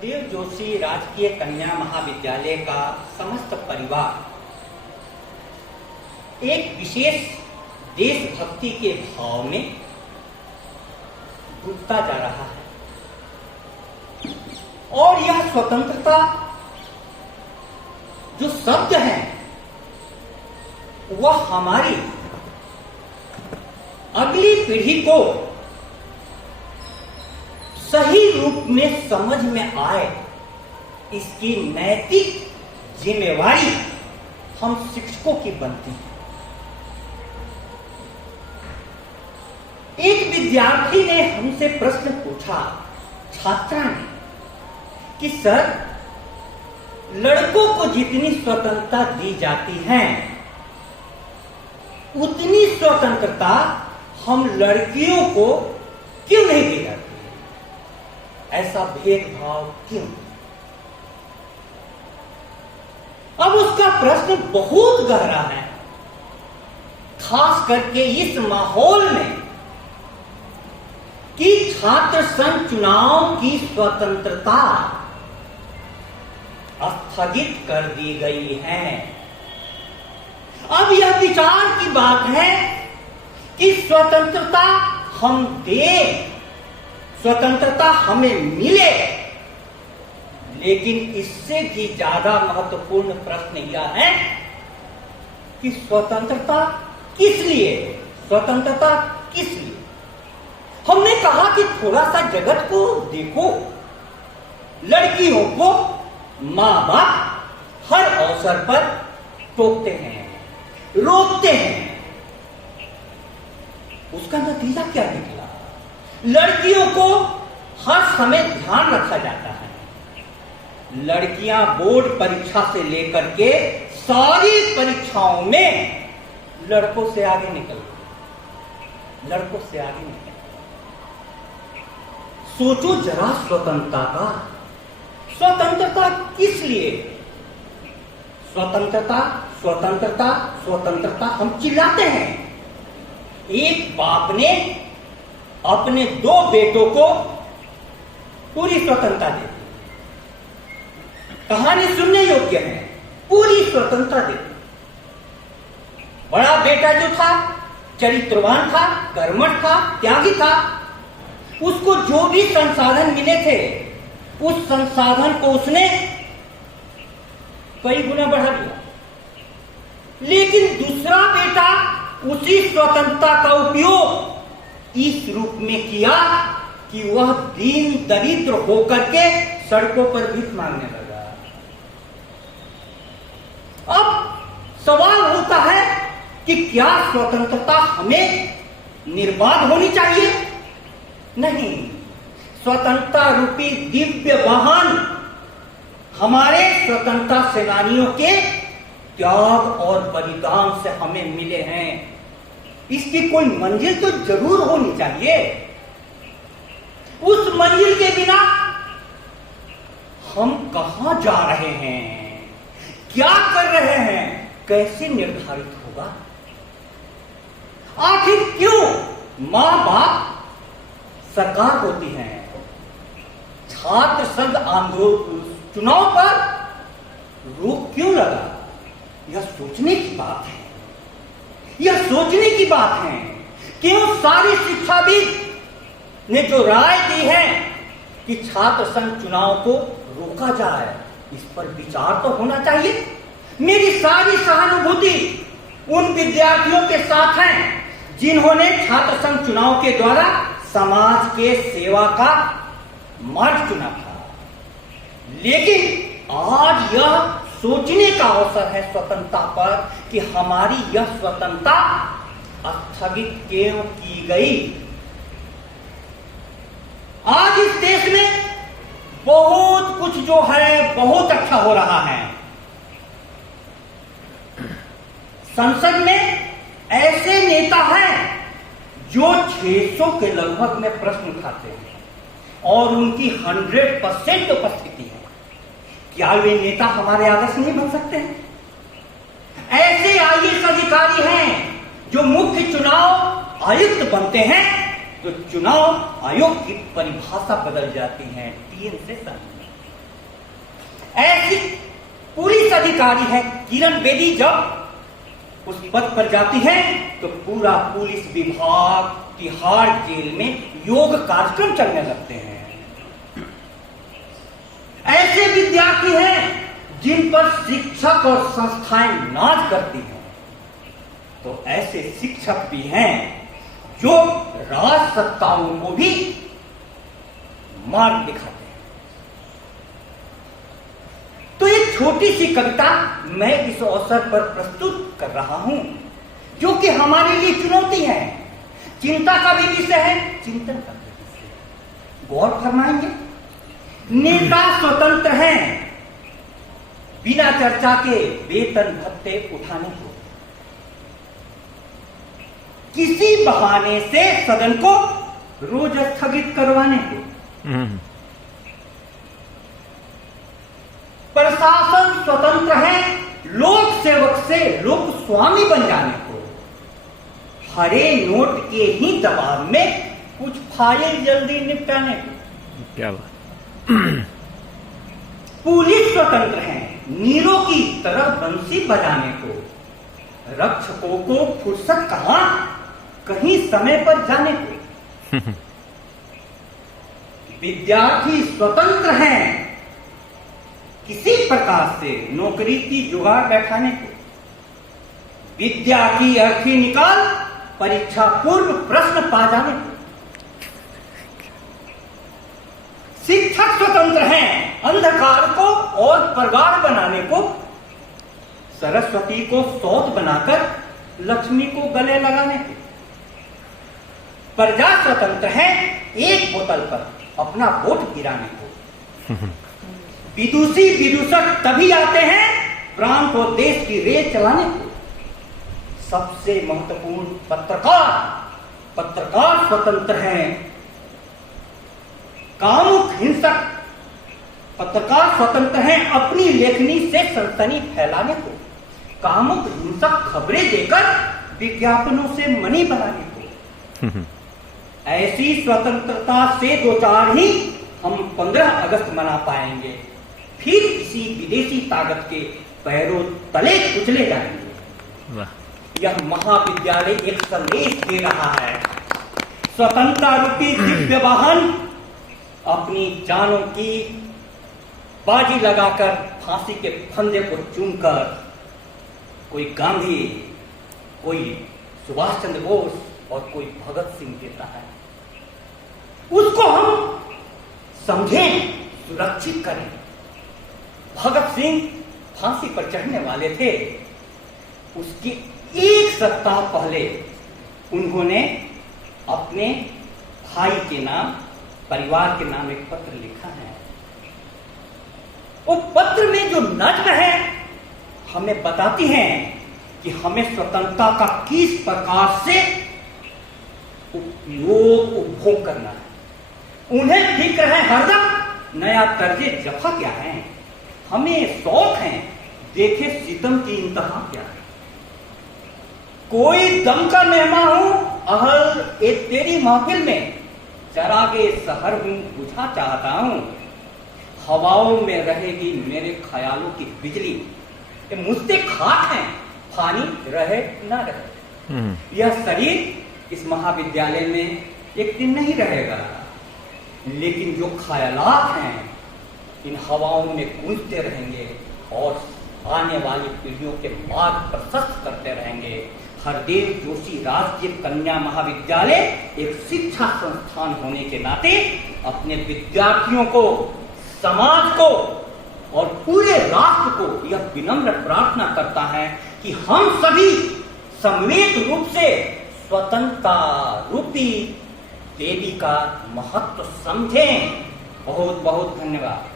सतदेव जोशी राजकीय कन्या महाविद्यालय का समस्त परिवार एक विशेष देशभक्ति के भाव में डूबता जा रहा है और यह स्वतंत्रता जो शब्द है वह हमारी अगली पीढ़ी को सही रूप में समझ में आए, इसकी नैतिक जिम्मेवारी हम शिक्षकों की बनती है। एक विद्यार्थी ने हमसे प्रश्न पूछा, छात्रा ने, कि सर, लड़कों को जितनी स्वतंत्रता दी जाती है उतनी स्वतंत्रता हम लड़कियों को क्यों नहीं दी जाती? ऐसा भेदभाव क्यों? अब उसका प्रश्न बहुत गहरा है, खास करके इस माहौल में कि छात्र संघ चुनाव की स्वतंत्रता स्थगित कर दी गई है। अब यह विचार की बात है कि स्वतंत्रता हम दें, स्वतंत्रता हमें मिले, लेकिन इससे भी ज्यादा महत्वपूर्ण प्रश्न यह है कि स्वतंत्रता किस लिए? स्वतंत्रता किस लिए? हमने कहा कि थोड़ा सा जगत को देखो। लड़कियों को मां बाप हर अवसर पर टोकते हैं, रोकते हैं। उसका नतीजा क्या निकला? लड़कियों को हर समय ध्यान रखा जाता है। लड़कियां बोर्ड परीक्षा से लेकर के सारी परीक्षाओं में लड़कों से आगे निकल, लड़कों से आगे निकल। सोचो जरा स्वतंत्रता का, स्वतंत्रता किस लिए? स्वतंत्रता, स्वतंत्रता, स्वतंत्रता हम चिल्लाते हैं। एक बाप ने अपने 2 बेटों को पूरी स्वतंत्रता दे दी। कहानी सुनने योग्य है, पूरी स्वतंत्रता दे दी। बड़ा बेटा जो था चरित्रवान था, कर्मठ था, त्यागी था। उसको जो भी संसाधन मिले थे उस संसाधन को उसने कई गुना बढ़ा दिया। लेकिन दूसरा बेटा उसी स्वतंत्रता का उपयोग इस रूप में किया कि वह दीन दरिद्र होकर के सड़कों पर भीख मांगने लगा। अब सवाल होता है कि क्या स्वतंत्रता हमें निर्बाध होनी चाहिए? नहीं, स्वतंत्रता रूपी दिव्य वाहन हमारे स्वतंत्रता सेनानियों के त्याग और बलिदान से हमें मिले हैं। इसकी कोई मंजिल तो जरूर होनी चाहिए। उस मंजिल के बिना हम कहां जा रहे हैं, क्या कर रहे हैं, कैसे निर्धारित होगा? आखिर क्यों मां बाप सरकार होती है? छात्र संघ आंदोलन चुनाव पर रोक क्यों लगा? यह सोचने की बात है, यह सोचने की बात है। क्यों सारी शिक्षाविद ने जो राय दी है कि छात्र संघ चुनाव को रोका जाए, इस पर विचार तो होना चाहिए। मेरी सारी सहानुभूति उन विद्यार्थियों के साथ है जिन्होंने छात्र संघ चुनाव के द्वारा समाज के सेवा का मार्ग चुना था। लेकिन आज यह सोचने का अवसर है स्वतंत्रता पर कि हमारी यह स्वतंत्रता स्थगित क्यों की गई। आज इस देश में बहुत कुछ जो है बहुत अच्छा हो रहा है। संसद में ऐसे नेता हैं जो 600 के लगभग में प्रश्न उठाते हैं और उनकी 100% उपस्थिति है। क्या वे नेता हमारे आदर्श नहीं बन सकते हैं? ऐसे आईएएस अधिकारी हैं जो मुख्य चुनाव आयुक्त बनते हैं, तो चुनाव आयोग की परिभाषा बदल जाती है, 3 से 7। ऐसी पुलिस अधिकारी है किरण बेदी, जब उस पद पर जाती है तो पूरा पुलिस विभाग तिहाड़ जेल में योग कार्यक्रम चलने लगते हैं। ऐसे विद्यार्थी हैं जिन पर शिक्षक और संस्थाएं नाज करती हैं, तो ऐसे शिक्षक भी हैं जो राज सत्ताओं को भी मार्ग दिखाते हैं। तो एक छोटी सी कविता मैं इस अवसर पर प्रस्तुत कर रहा हूं, जो कि हमारे लिए चुनौती है, चिंता का भी विषय है, चिंतन का भी विषय है। गौर फरमाएंगे। नेता स्वतंत्र हैं बिना चर्चा के वेतन भत्ते उठाने को, किसी बहाने से सदन को रोज स्थगित करवाने को, प्रशासन स्वतंत्र है लोक सेवक से लोक स्वामी बन जाने को, हरे नोट के ही दबाव में कुछ फाइल जल्दी निपटाने को। क्या बात। पुलिस स्वतंत्र है नीरों की तरह बंसी बजाने को, रक्षकों को फुर्सत कहां कहीं समय पर जाने को। विद्यार्थी स्वतंत्र हैं किसी प्रकार से नौकरी की जुगाड़ बैठाने को, विद्या की अर्थी निकाल परीक्षा पूर्व प्रश्न पा जाने को। शिक्षक स्वतंत्र हैं अंधकार को और प्रगाढ़ बनाने को, सरस्वती को सौत बनाकर लक्ष्मी को गले लगाने को। प्रजा स्वतंत्र है एक बोतल पर अपना वोट गिराने को। विदुषी विदूषक तभी आते हैं प्रांत और देश की रेल चलाने को। सबसे महत्वपूर्ण पत्रकार स्वतंत्र हैं कामुक हिंसक। पत्रकार स्वतंत्र हैं अपनी लेखनी से सनसनी फैलाने को, कामुक हिंसक खबरें देकर विज्ञापनों से मनी बनाने को। ऐसी स्वतंत्रता से दो चार ही हम 15 अगस्त मना पाएंगे, फिर किसी विदेशी ताकत के पैरों तले कुचले जाएंगे। यह महाविद्यालय एक संदेश दे रहा है, स्वतंत्रता रूपी दिव्य वाहन अपनी जानों की बाजी लगाकर फांसी के फंदे को चूमकर कोई गांधी, कोई सुभाष चंद्र बोस और कोई भगत सिंह देता है, उसको हम समझें, सुरक्षित करें। भगत सिंह फांसी पर चढ़ने वाले थे, उसके एक सप्ताह पहले उन्होंने अपने भाई के नाम, परिवार के नाम एक पत्र लिखा है। वो पत्र में जो नज्म है हमें बताती हैं कि हमें स्वतंत्रता का किस प्रकार से उपभोग करना है। उन्हें फिक्र है हरदम नया तर्जे जफा क्या है, हमें शौक है देखे सितम की इंतहा क्या है। कोई दम का मेहमान हूं अहल एक तेरी महफिल में, चरागे शहर हूं बुझा चाहता हूं, हवाओं में रहेगी मेरे ख्यालों की बिजली। ये मुझसे खाक है फानी रहे ना रहे। यह शरीर इस महाविद्यालय में एक दिन नहीं रहेगा, लेकिन जो ख्यालात हैं इन हवाओं में गूंजते रहेंगे और आने वाली पीढ़ियों के मार्ग प्रशस्त करते रहेंगे। हरदेव जोशी राष्ट्रीय कन्या महाविद्यालय एक शिक्षा संस्थान होने के नाते अपने विद्यार्थियों को, समाज को और पूरे राष्ट्र को यह विनम्र प्रार्थना करता है कि हम सभी सम्मिलित रूप से स्वतंत्रता रूपी देवी का महत्व समझें। बहुत बहुत धन्यवाद।